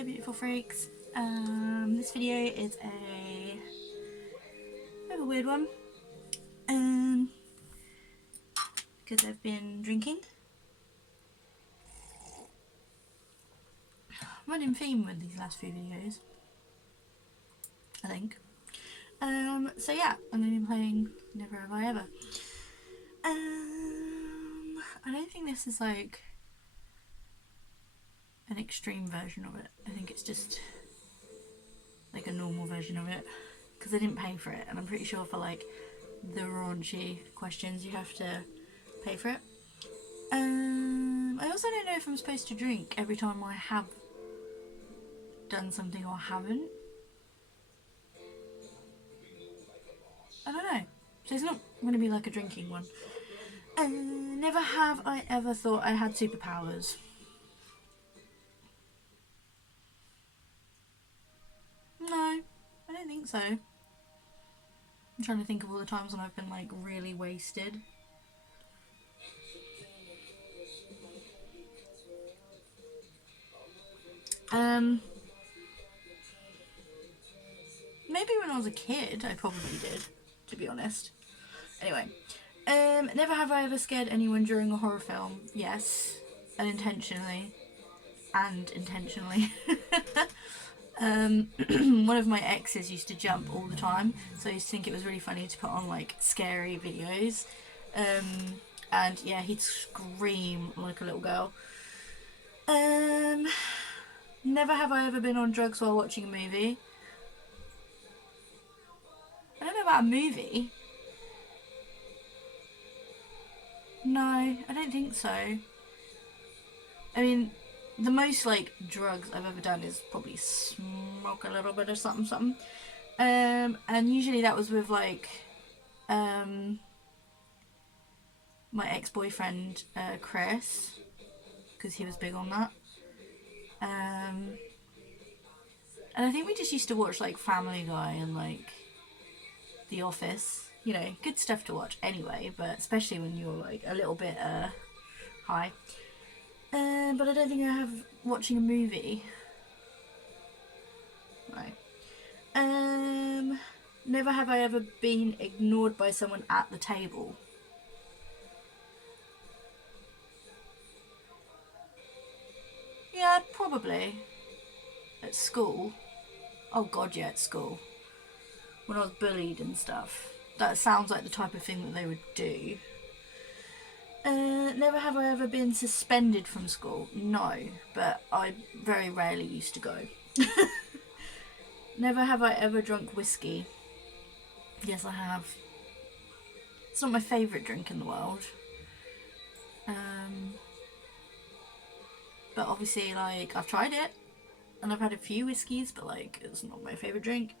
Hello beautiful freaks. This video is a bit of a weird one because I've been drinking. I'm running theme with these last few videos, I think. So yeah, I'm going to be playing Never Have I Ever. I don't think this is like an extreme version of it. I think it's just like a normal version of it because I didn't pay for it, and I'm pretty sure for like the raunchy questions you have to pay for it. I also don't know if I'm supposed to drink every time I have done something or haven't. I don't know. So it's not going to be like a drinking one. Never have I ever thought I had superpowers. No, I don't think so. I'm trying to think of all the times when I've been like really wasted. Maybe when I was a kid I probably did, to be honest. Anyway, never have I ever scared anyone during a horror film. Yes, and intentionally. One of my exes used to jump all the time, so I used to think it was really funny to put on like scary videos. And yeah, he'd scream like a little girl. Never have I ever been on drugs while watching a movie. I don't know about a movie. No, I don't think so. I mean, the most like drugs I've ever done is probably smoke a little bit of something. And usually that was with like my ex-boyfriend Chris, because he was big on that. And I think we just used to watch like Family Guy and like The Office, you know, good stuff to watch anyway, but especially when you're like a little bit high. But I don't think I have watching a movie. No. Never have I ever been ignored by someone at the table. Yeah, probably. At school. Oh god, yeah, at school. When I was bullied and stuff. That sounds like the type of thing that they would do. Never have I ever been suspended from school. No, but I very rarely used to go. Never have I ever drunk whiskey. Yes, I have. It's not my favourite drink in the world. But obviously, like, I've tried it. And I've had a few whiskies, but like, it's not my favourite drink.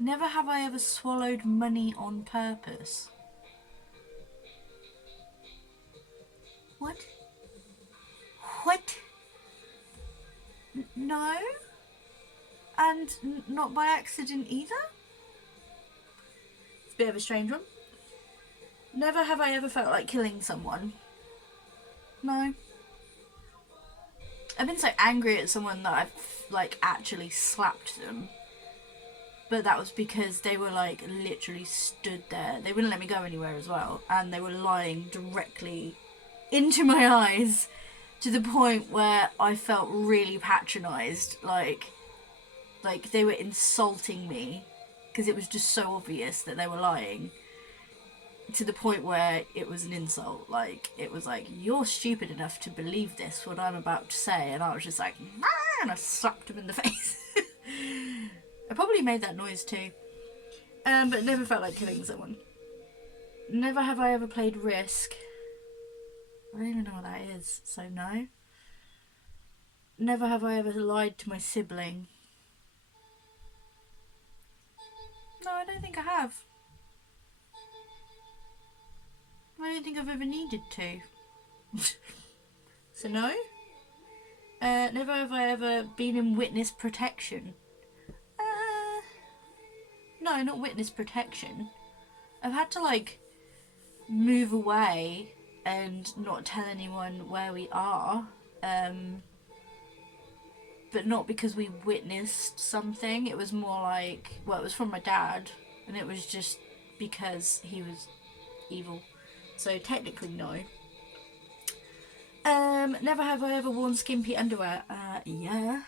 Never have I ever swallowed money on purpose. What? What? No? And not by accident either? It's a bit of a strange one. Never have I ever felt like killing someone. No. I've been so angry at someone that I've like actually slapped them. But that was because they were like literally stood there. They wouldn't let me go anywhere as well. And they were lying directly into my eyes to the point where I felt really patronised. Like they were insulting me because it was just so obvious that they were lying. To the point where it was an insult. Like, it was like, you're stupid enough to believe this, what I'm about to say. And I was just like, ah, and I slapped him in the face. I probably made that noise too. But never felt like killing someone. Never have I ever played Risk. I don't even know what that is, so no. Never have I ever lied to my sibling. No, I don't think I have. I don't think I've ever needed to. So no. Never have I ever been in witness protection. No, not witness protection. I've had to like move away and not tell anyone where we are. But not because we witnessed something. It was more like, well, it was from my dad, and it was just because he was evil. So technically, no. Never have I ever worn skimpy underwear. Yeah.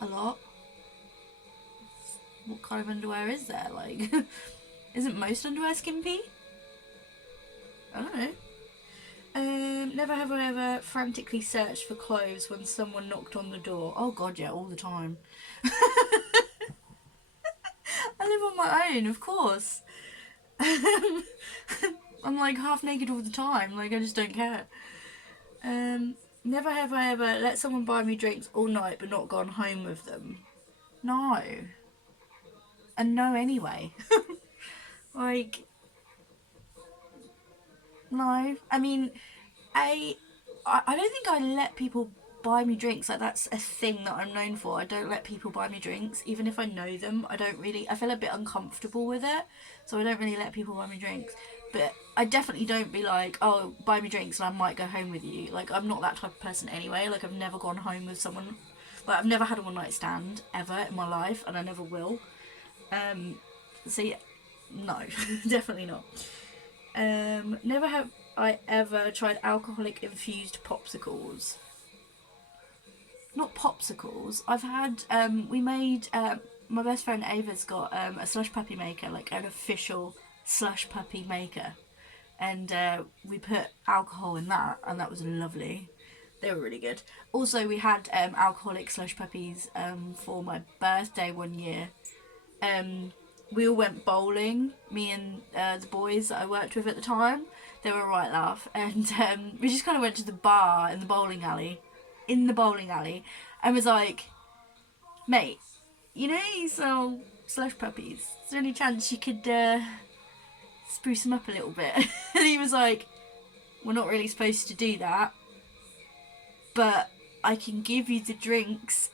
A lot. What kind of underwear is there? Like, isn't most underwear skimpy? I don't know. Never have I ever frantically searched for clothes when someone knocked on the door. Oh god, yeah, all the time. I live on my own, of course. I'm like half naked all the time, like I just don't care. Never have I ever let someone buy me drinks all night but not gone home with them. No. And no anyway. Like, no. I mean, I don't think I let people buy me drinks. Like, that's a thing that I'm known for. I don't let people buy me drinks, even if I know them. I feel a bit uncomfortable with it, so I don't really let people buy me drinks. But I definitely don't be like, oh, buy me drinks and I might go home with you. Like, I'm not that type of person anyway. Like, I've never gone home with someone. Like, I've never had a one night stand ever in my life, and I never will. So yeah, no, definitely not. Never have I ever tried alcoholic infused popsicles. Not popsicles. I've had, we made, my best friend Ava's got a slush puppy maker, like an official slush puppy maker. And we put alcohol in that, and that was lovely. They were really good. Also, we had alcoholic slush puppies for my birthday one year. We all went bowling, me and the boys that I worked with at the time. They were a right laugh. And we just kind of went to the bar in the bowling alley, and was like, mate, you know you sell slush puppies. Is there any chance you could spruce them up a little bit? And he was like, we're not really supposed to do that, but I can give you the drinks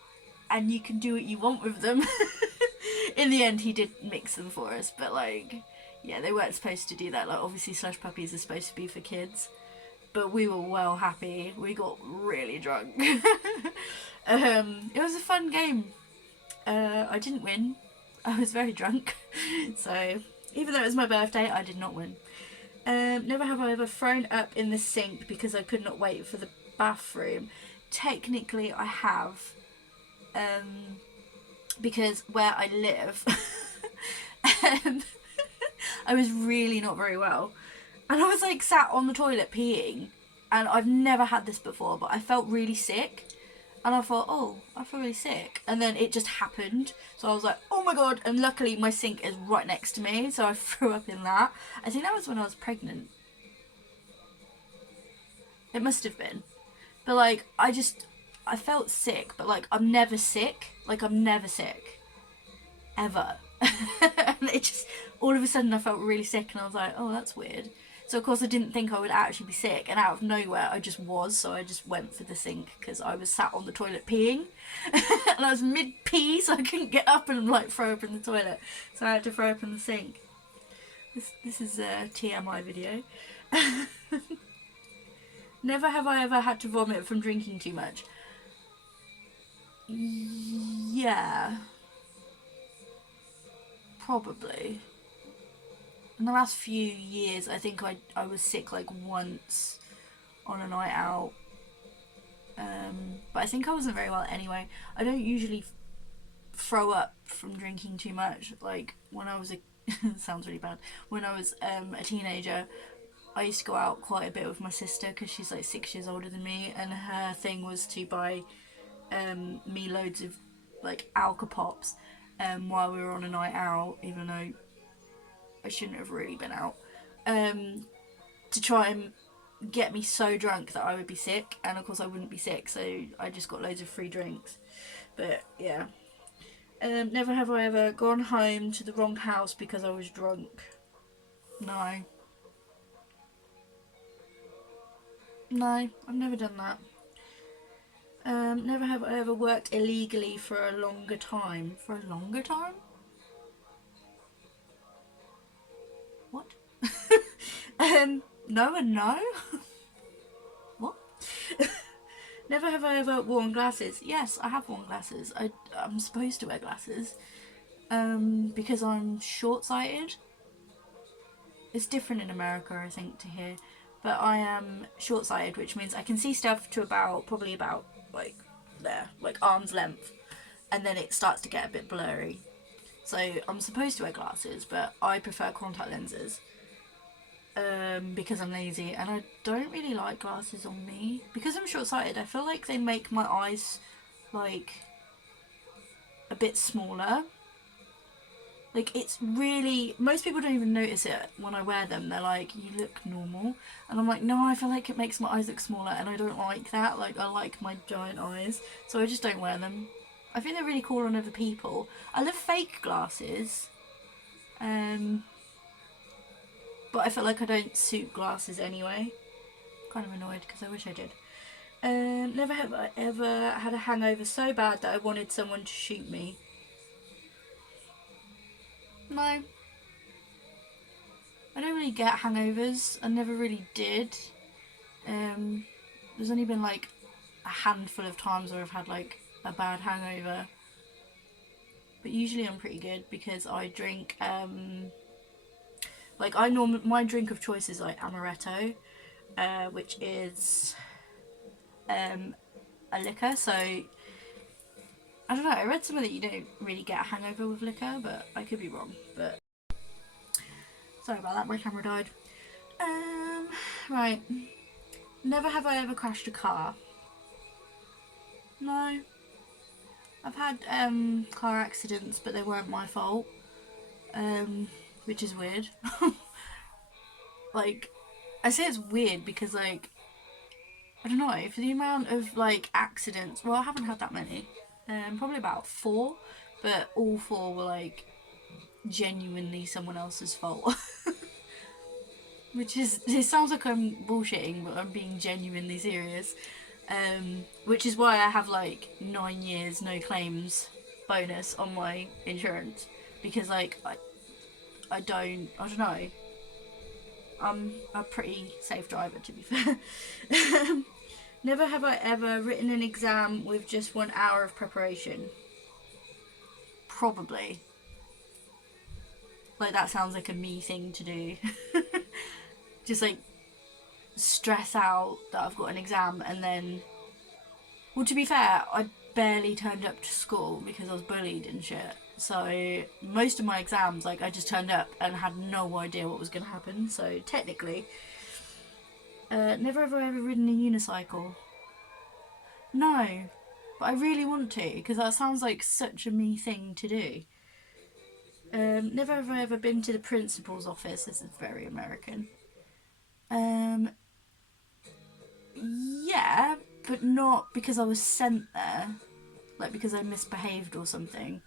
and you can do what you want with them. In the end, he did mix them for us, but like, yeah, they weren't supposed to do that. Like, obviously slush puppies are supposed to be for kids, but we were well happy. We got really drunk. It was a fun game. I didn't win. I was very drunk. So even though it was my birthday, I did not win. Never have I ever thrown up in the sink because I could not wait for the bathroom. Technically I have, because where I live, I was really not very well, and I was like sat on the toilet peeing, and I've never had this before, but I felt really sick, and I thought, oh, I feel really sick, and then it just happened, so I was like, oh my god, and luckily my sink is right next to me, so I threw up in that. I think that was when I was pregnant. It must have been. But like, I felt sick, but like, I'm never sick. Like, I'm never sick. Ever. And it just, all of a sudden I felt really sick, and I was like, oh, that's weird. So of course I didn't think I would actually be sick, and out of nowhere I just was, so I just went for the sink, because I was sat on the toilet peeing, and I was mid-pee, so I couldn't get up and like throw up in the toilet, so I had to throw up in the sink. This is a TMI video. Never have I ever had to vomit from drinking too much. Yeah. Probably. In the last few years, I think I was sick like once on a night out. But I think I wasn't very well anyway. I don't usually throw up from drinking too much. Like, when I was sounds really bad. When I was a teenager, I used to go out quite a bit with my sister, because she's like 6 years older than me, and her thing was to buy me loads of like Alka Pops while we were on a night out, even though I shouldn't have really been out, to try and get me so drunk that I would be sick, and of course I wouldn't be sick, so I just got loads of free drinks. But yeah. Never have I ever gone home to the wrong house because I was drunk. No. No, I've never done that. Never have I ever worked illegally for a longer time. For a longer time? What? No and no. What? Never have I ever worn glasses. Yes, I have worn glasses. I'm supposed to wear glasses. Because I'm short-sighted. It's different in America, I think, to here. But I am short-sighted, which means I can see stuff to probably about, like, there, like arm's length. And then it starts to get a bit blurry. So I'm supposed to wear glasses, but I prefer contact lenses. Because I'm lazy, and I don't really like glasses on me. Because I'm short-sighted, I feel like they make my eyes, like, a bit smaller. Like, it's really... Most people don't even notice it when I wear them. They're like, you look normal. And I'm like, no, I feel like it makes my eyes look smaller, and I don't like that. Like, I like my giant eyes. So I just don't wear them. I think they're really cool on other people. I love fake glasses. But I feel like I don't suit glasses anyway. Kind of annoyed, because I wish I did. Never have I ever had a hangover so bad that I wanted someone to shoot me. No. I don't really get hangovers. I never really did. There's only been like a handful of times where I've had like a bad hangover. But usually I'm pretty good because I drink, like my drink of choice is like amaretto, which is a liquor, so I don't know, I read somewhere that you don't really get a hangover with liquor, but I could be wrong, but sorry about that, my camera died. Right, never have I ever crashed a car. No. I've had car accidents, but they weren't my fault, which is weird. Like, I say it's weird because, like, I don't know, for the amount of, like, accidents, well, I haven't had that many, probably about 4, but all 4 were, like, genuinely someone else's fault. Which is, it sounds like I'm bullshitting, but I'm being genuinely serious. Which is why I have, like, 9 years no claims bonus on my insurance, because, like, I don't know. I'm a pretty safe driver, to be fair. Never have I ever written an exam with just 1 hour of preparation. Probably. Like, that sounds like a me thing to do. Just, like, stress out that I've got an exam and then... Well, to be fair, I barely turned up to school because I was bullied and shit. So most of my exams, like, I just turned up and had no idea what was going to happen. So technically, never have I ever ridden a unicycle. No, but I really want to, because that sounds like such a me thing to do. Never have I ever been to the principal's office. This is very American. Yeah, but not because I was sent there. Like, because I misbehaved or something.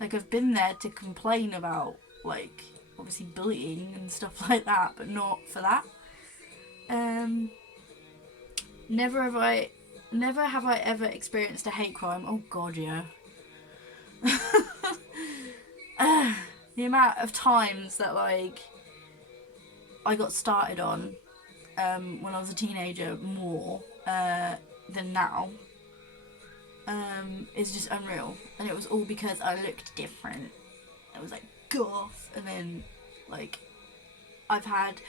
Like, I've been there to complain about, like, obviously bullying and stuff like that, but not for that. Never have I ever experienced a hate crime. Oh god, yeah. The amount of times that, like, I got started on when I was a teenager more than now is just unreal. And it was all because I looked different. I was like goth, and then, like, I've had,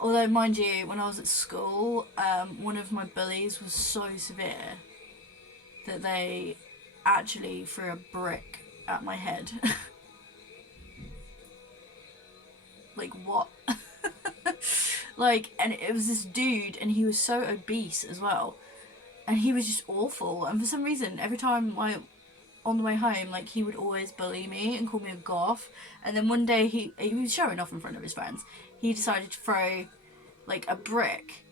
although mind you, when I was at school, one of my bullies was so severe that they actually threw a brick at my head. Like, what? Like, and it was this dude, and he was so obese as well, and he was just awful. And for some reason, every time on the way home, like, he would always bully me and call me a goth. And then one day he was showing off in front of his friends. He decided to throw, like, a brick.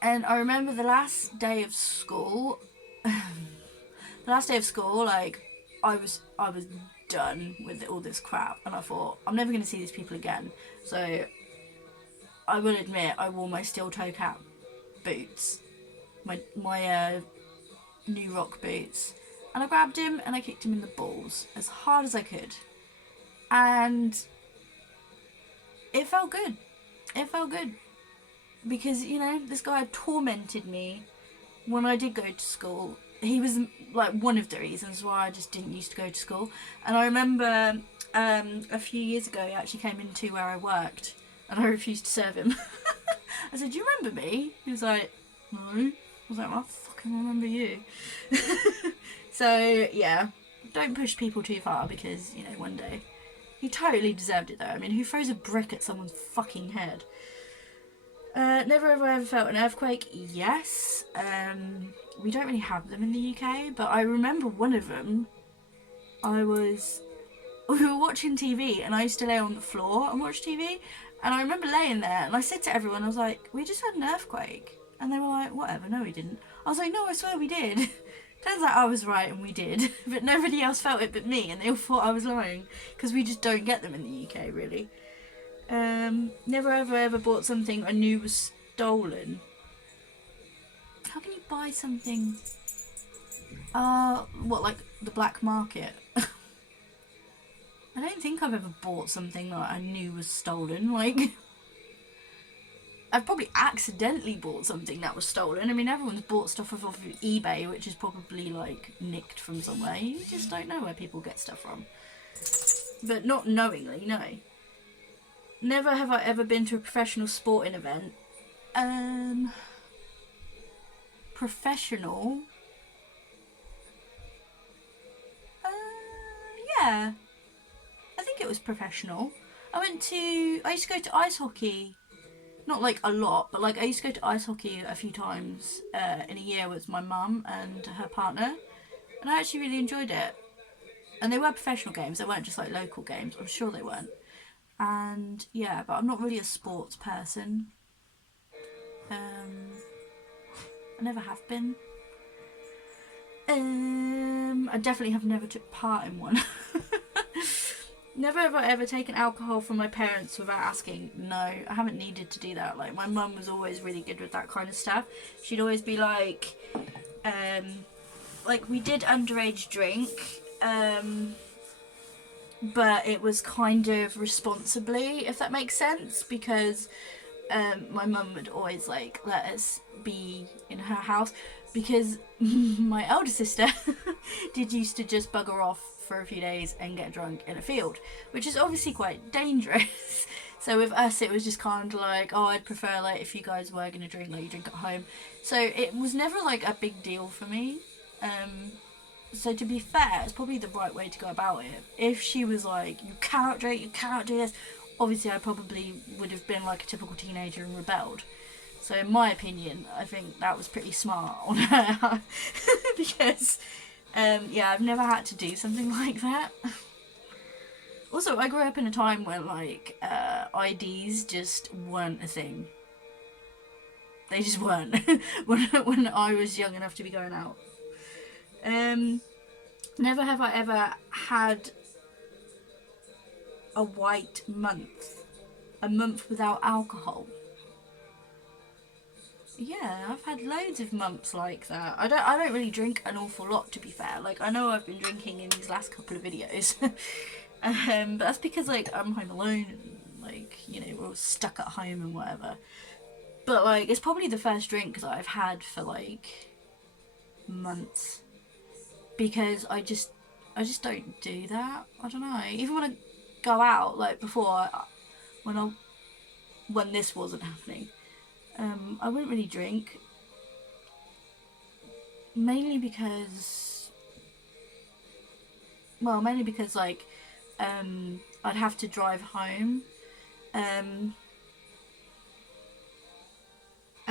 And I remember the last day of school, like, I was done with all this crap, and I thought, I'm never going to see these people again. So I will admit, I wore my steel toe cap boots, my New Rock boots, and I grabbed him and I kicked him in the balls as hard as I could, and it felt good. It felt good. because, you know, this guy tormented me when I did go to school. He was like one of the reasons why I just didn't used to go to school. And I remember a few years ago he actually came into where I worked and I refused to serve him. I said, "Do you remember me?" He was like, "No." I was like, "Well, I fucking remember you." So yeah, don't push people too far, because, you know, one day. He totally deserved it though. I mean, who throws a brick at someone's fucking head? Never have I ever felt an earthquake. Yes. We don't really have them in the UK, but I remember one of them. We were watching TV and I used to lay on the floor and watch TV, and I remember laying there and I said to everyone, I was like, "We just had an earthquake." And they were like, "Whatever, no we didn't." I was like, "No, I swear we did." Turns out I was right and we did, but nobody else felt it but me, and they all thought I was lying, because we just don't get them in the UK really. Never ever bought something I knew was stolen. How can you buy something? What, like the black market? I don't think I've ever bought something that I knew was stolen. Like, I've probably accidentally bought something that was stolen. I mean, everyone's bought stuff off of eBay, which is probably like nicked from somewhere. You just don't know where people get stuff from. But not knowingly, no. Never have I ever been to a professional sporting event. Professional? Yeah. I think it was professional. I used to go to ice hockey. Not like a lot, but like I used to go to ice hockey a few times in a year with my mum and her partner. And I actually really enjoyed it. And they were professional games, they weren't just like local games. I'm sure they weren't. And yeah, but I'm not really a sports person. I never have been. I definitely have never took part in one. Never have I ever taken alcohol from my parents without asking. No, I haven't needed to do that. Like, my mum was always really good with that kind of stuff. She'd always be like we did underage drink, but it was kind of responsibly, if that makes sense, because my mum would always like let us be in her house, because my elder sister did used to just bugger off for a few days and get drunk in a field, which is obviously quite dangerous. So with us, it was just kind of like, oh, I'd prefer like if you guys were gonna drink, like you drink at home. So it was never like a big deal for me. So to be fair, it's probably the right way to go about it. If she was like, you cannot drink, you cannot do this, obviously I probably would have been like a typical teenager and rebelled. So in my opinion, I think that was pretty smart on her. Because, yeah, I've never had to do something like that. Also, I grew up in a time where, like, IDs just weren't a thing. They just weren't. when I was young enough to be going out. Never have I ever had a white month. A month without alcohol. Yeah, I've had loads of months like that. I don't really drink an awful lot, to be fair. Like, I know I've been drinking in these last couple of videos. But that's because, like, I'm home alone and, like, you know, we're all stuck at home and whatever. But, like, it's probably the first drink that I've had for, like, months. Because I just don't do that. I don't know. Even when I go out, like, before, when this wasn't happening, I wouldn't really drink. Mainly because, like, I'd have to drive home. And,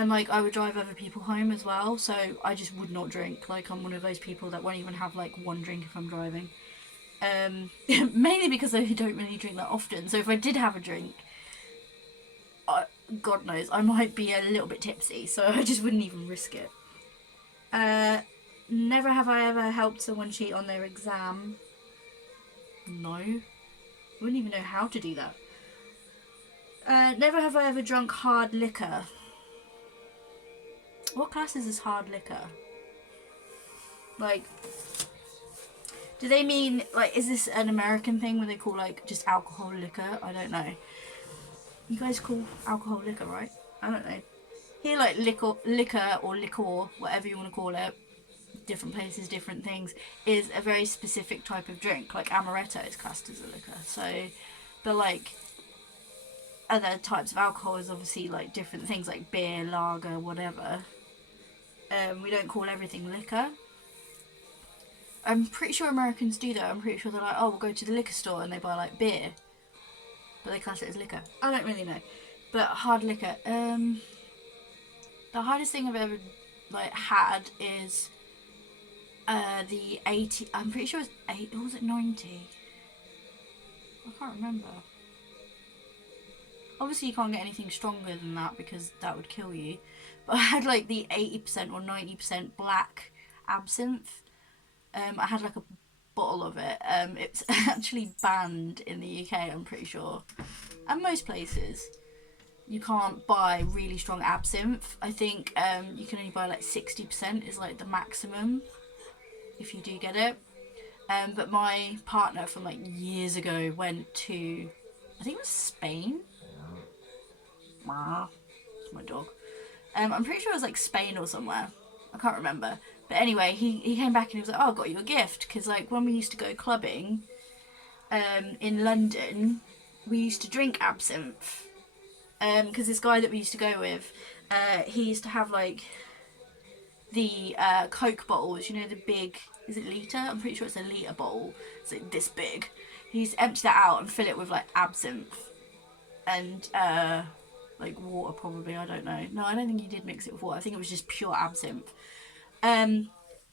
like, I would drive other people home as well, so I just would not drink. Like, I'm one of those people that won't even have, like, one drink if I'm driving. Mainly because I don't really drink that often, so if I did have a drink, God knows, I might be a little bit tipsy, so I just wouldn't even risk it. Never have I ever helped someone cheat on their exam. No. I wouldn't even know how to do that. Never have I ever drunk hard liquor. What class is hard liquor? Like, do they mean, like, is this an American thing where they call, like, just alcohol liquor? I don't know. You guys call alcohol liquor, right? I don't know. Here, like liquor or liqueur, whatever you want to call it, different places, different things, is a very specific type of drink. Like amaretto is classed as a liquor. So, but like other types of alcohol is obviously like different things, like beer, lager, whatever. We don't call everything liquor. I'm pretty sure Americans do though. I'm pretty sure they're like, oh, we'll go to the liquor store and they buy like beer, but they class it as liquor. I don't really know, but hard liquor. The hardest thing I've ever like had is the 80. I'm pretty sure it's 8. Or was it 90? I can't remember. Obviously, you can't get anything stronger than that because that would kill you. But I had like the 80% or 90% black absinthe. I had like a bottle of it. It's actually banned in the UK, I'm pretty sure, and most places. You can't buy really strong absinthe. I think you can only buy like 60% is like the maximum if you do get it. But my partner from like years ago went to, I think it was Spain. It's my dog. I'm pretty sure it was like Spain or somewhere. I can't remember. But anyway, he came back and he was like, oh, I got you a gift. Because like when we used to go clubbing in London, we used to drink absinthe. Because this guy that we used to go with, he used to have like the Coke bottles, you know, the big, is it litre? I'm pretty sure it's a litre bottle. It's like this big. He used to empty that out and fill it with like absinthe and like water probably, I don't know. No, I don't think he did mix it with water. I think it was just pure absinthe. And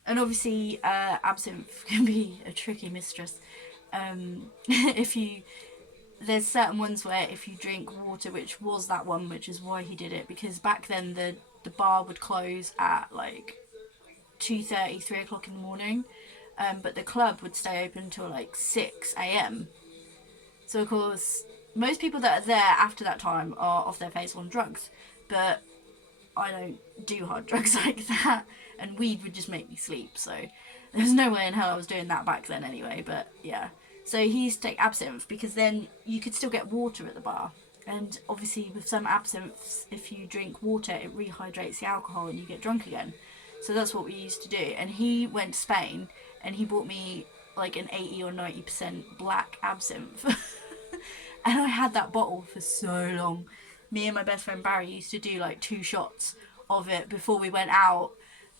obviously absinthe can be a tricky mistress. If you... There's certain ones where if you drink water, which was that one, which is why he did it, because back then the bar would close at like 2:30, 3 o'clock in the morning, but the club would stay open until like 6 a.m. So of course, most people that are there after that time are off their face on drugs, but I don't do hard drugs like that, and weed would just make me sleep, so there's no way in hell I was doing that back then anyway, but yeah. So he used to take absinthe because then you could still get water at the bar. And obviously with some absinthe, if you drink water, it rehydrates the alcohol and you get drunk again. So that's what we used to do. And he went to Spain and he bought me like an 80 or 90% black absinthe. And I had that bottle for so long. Me and my best friend Barry used to do like 2 shots of it before we went out.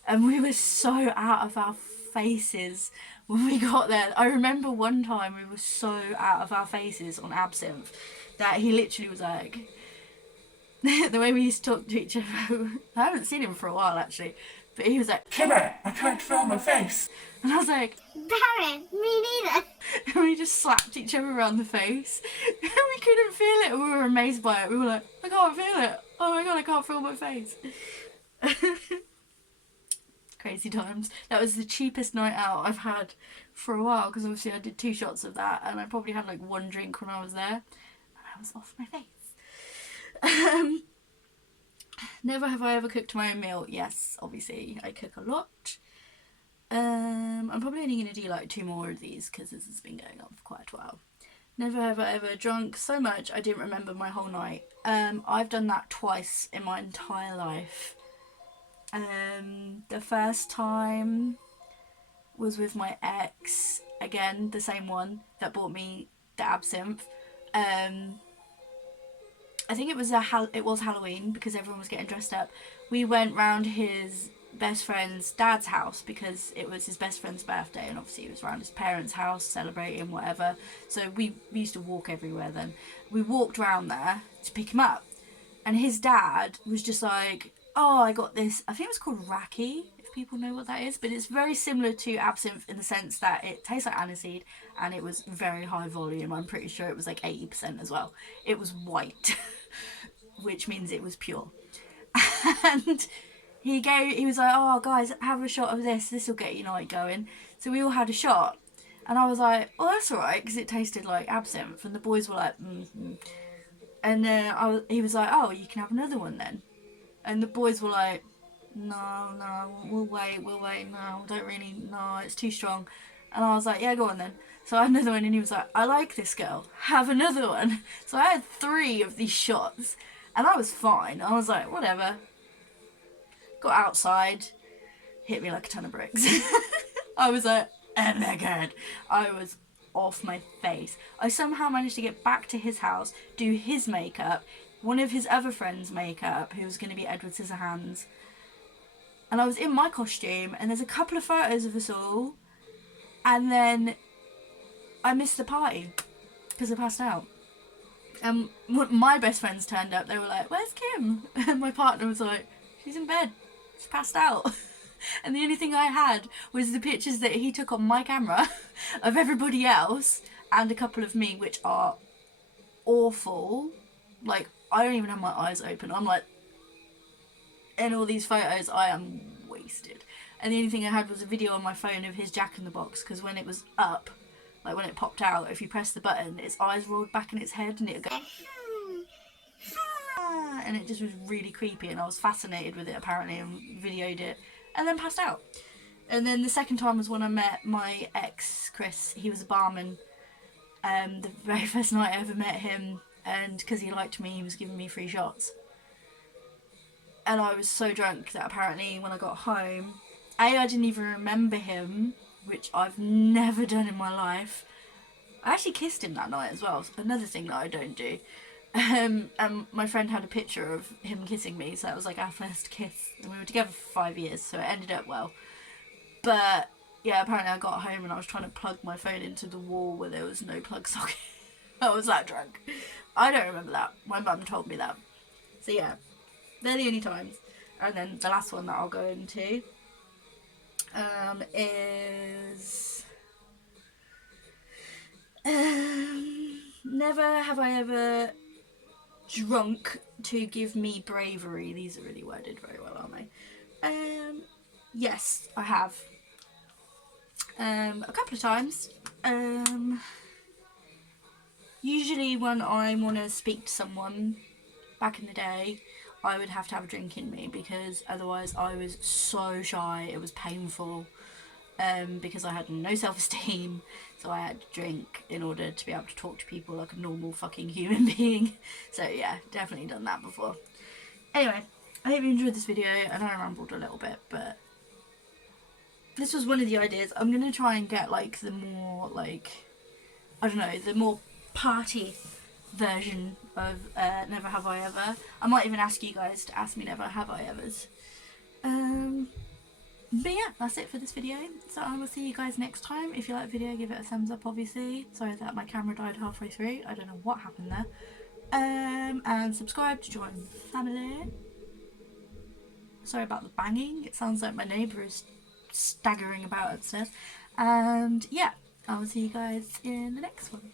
And we were so out of our faces when we got there. I remember one time we were so out of our faces on absinthe that he literally was like, the way we used to talk to each other, I haven't seen him for a while actually, but he was like, Kimber, I can't feel my face. And I was like, Darren, me neither. And we just slapped each other around the face. And we couldn't feel it and we were amazed by it. We were like, I can't feel it. Oh my god, I can't feel my face. Crazy times. That was the cheapest night out I've had for a while because obviously I did 2 shots of that and I probably had like 1 drink when I was there and I was off my face. Never have I ever cooked my own meal. Yes, obviously I cook a lot. I'm probably only going to do like 2 more of these because this has been going on for quite a while. Never have I ever drunk so much I didn't remember my whole night. I've done that twice in my entire life. The first time was with my ex, again the same one that bought me the absinthe. I think it was Halloween because everyone was getting dressed up. We went round his best friend's dad's house because it was his best friend's birthday and obviously it was around his parents' house celebrating whatever, so we used to walk everywhere then. We walked round there to pick him up and his dad was just like, oh, I got this, I think it was called Raki, if people know what that is, but it's very similar to absinthe in the sense that it tastes like aniseed and it was very high volume. I'm pretty sure it was like 80% as well. It was white, which means it was pure. And he was like, oh guys, have a shot of this will get your night going. So we all had a shot and I was like, oh, that's alright because it tasted like absinthe, and the boys were like, mm-hmm. And then he was like, oh, you can have another one then. And the boys were like, no, we'll wait, no, don't really, no, it's too strong. And I was like, yeah, go on then. So I had another one and he was like, I like this girl, have another one. So I had 3 of these shots and I was fine. I was like, whatever. Got outside, hit me like a ton of bricks. I was like, oh my god. I was off my face. I somehow managed to get back to his house, do his makeup, one of his other friends' makeup, who was going to be Edward Scissorhands. And I was in my costume, and there's a couple of photos of us all. And then I missed the party because I passed out. And my best friends turned up. They were like, where's Kim? And my partner was like, she's in bed. She's passed out. And the only thing I had was the pictures that he took on my camera of everybody else and a couple of me, which are awful. Like, I don't even have my eyes open. I'm like, in all these photos, I am wasted. And the only thing I had was a video on my phone of his Jack in the Box, because when it was up, like when it popped out, if you press the button, its eyes rolled back in its head and it would go, and it just was really creepy, and I was fascinated with it apparently and videoed it and then passed out. And then the second time was when I met my ex, Chris. He was a barman. The very first night I ever met him, and because he liked me, he was giving me free shots. And I was so drunk that apparently when I got home, I didn't even remember him, which I've never done in my life. I actually kissed him that night as well, another thing that I don't do. And my friend had a picture of him kissing me, so that was like our first kiss. And we were together for 5 years, so it ended up well. But yeah, apparently I got home and I was trying to plug my phone into the wall where there was no plug socket. I was that drunk. I don't remember that. My mum told me that. So yeah, they're the only times. And then the last one that I'll go into is never have I ever drunk to give me bravery. These are really worded very well, aren't they? Yes, I have. A couple of times. Usually when I want to speak to someone back in the day, I would have to have a drink in me, because otherwise I was so shy. It was painful, because I had no self-esteem, so I had to drink in order to be able to talk to people like a normal fucking human being. So yeah, definitely done that before. Anyway, I hope you enjoyed this video. I know I rambled a little bit, but this was one of the ideas. I'm going to try and get like the more like, I don't know, the more party version of Never Have I Ever. I might even ask you guys to ask me Never Have I Evers. But yeah, that's it for this video. So I will see you guys next time. If you like the video, give it a thumbs up, obviously. Sorry that my camera died halfway through. I don't know what happened there. And subscribe to join the family. Sorry about the banging. It sounds like my neighbour is staggering about upstairs. And yeah, I will see you guys in the next one.